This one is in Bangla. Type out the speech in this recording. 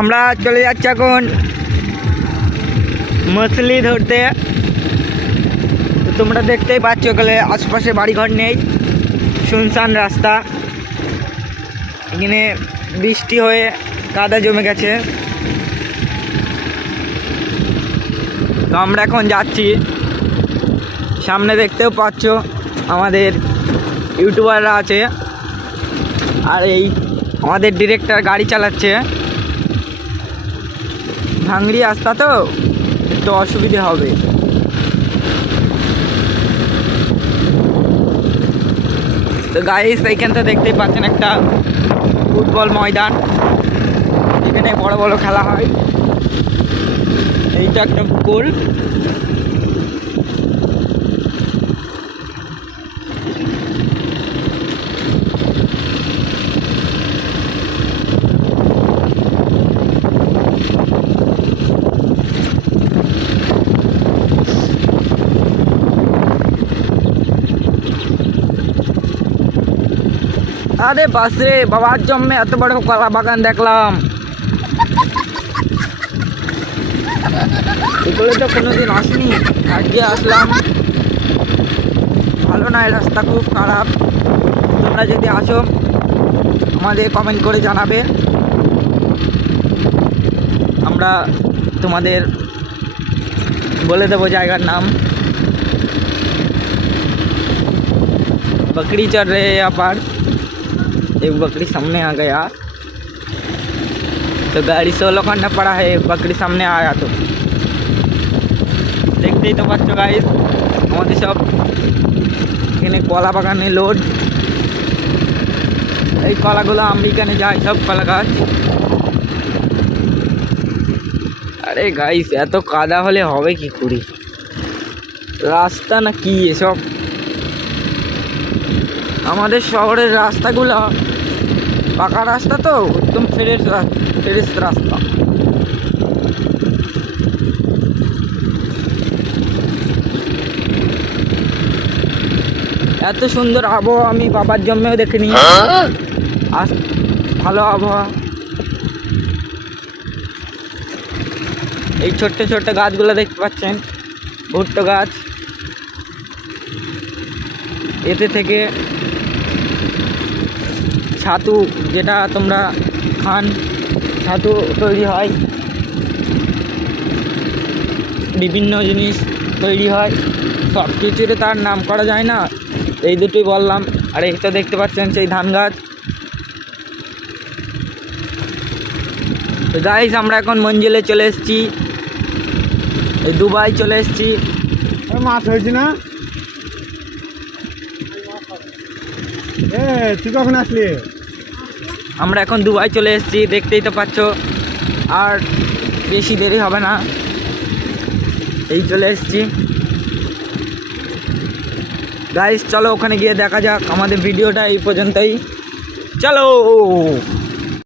আমরা চলে যাচ্ছি এখন মাছলি ধরতে। তোমরা দেখতেই পাচ্ছ গেলে আশপাশে বাড়িঘর নেই, শুনশান রাস্তা। এখানে বৃষ্টি হয়ে কাদা জমে গেছে। তো আমরা এখন যাচ্ছি, সামনে দেখতেও পাচ্ছ আমাদের ইউটিউবাররা আছে, আর এই আমাদের ডিরেক্টর গাড়ি চালাচ্ছে। ভাঙড়ি রাস্তা তো একটু অসুবিধে হবে। তো গাইস এইখান তো দেখতেই পাচ্ছেন একটা ফুটবল ময়দান, এখানে বড় বড় খেলা হয়। এইটা একটা পুকুর। আরে পাশে বাবার জন্মে এত বড় কলা বাগান দেখলাম, এগুলো তো কোনোদিন আসিনি, আজকে আসলাম। ভালো নয়, রাস্তা খুব খারাপ। তোমরা যদি আসো আমাদের কমেন্ট করে জানাবে, আমরা তোমাদের বলে দেবো জায়গার नाम। बकरी चढ़ रहे हैं यहाँ पर, एक बकरी सामने आ गया तो गाड़ी से लोग करना पड़ा है, बकरी सामने आया तो देखते ही तो बच्चों गाइस हमारे सब এখানে কলা বাগানে লোড। এই কলাগুলো আমেরিকানে যায়, সব কলা গাছ। আরে গাইস এত কাদা হলে হবে কি করে, রাস্তা না কি এসব। আমাদের শহরের রাস্তাগুলো পাকা রাস্তা তো একদম ফ্রেশ রাস্তা। এত সুন্দর আবহাওয়া আমি বাবার জন্মেও দেখিনি। আজ ভালো আবহাওয়া। এই ছোট্ট ছোট্ট গাছগুলো দেখতে পাচ্ছেন, ভুট্টো গাছ। এতে থেকে ছাতু, যেটা তোমরা খান, ছাতু তৈরি হয়, বিভিন্ন জিনিস তৈরি হয়। সব কিছুতে তার নাম করা যায় না, এই দুটোই বললাম। আর এই তো দেখতে পাচ্ছেন সেই ধান গাছ। তো গাইস আমরা এখন মঞ্জিলে চলে এসেছি, এই দুবাই চলে এসেছি। মাছ হয়েছে না? তুই কখন আসলি? আমরা এখন দুবাই চলে এসেছি, দেখতেই তো পাচ্ছ। আর বেশি দেরি হবে না, এই চলে এসেছি। গাইস চলো ওখানে গিয়ে দেখা যাক। আমাদের ভিডিওটা এই পর্যন্তই, চলো।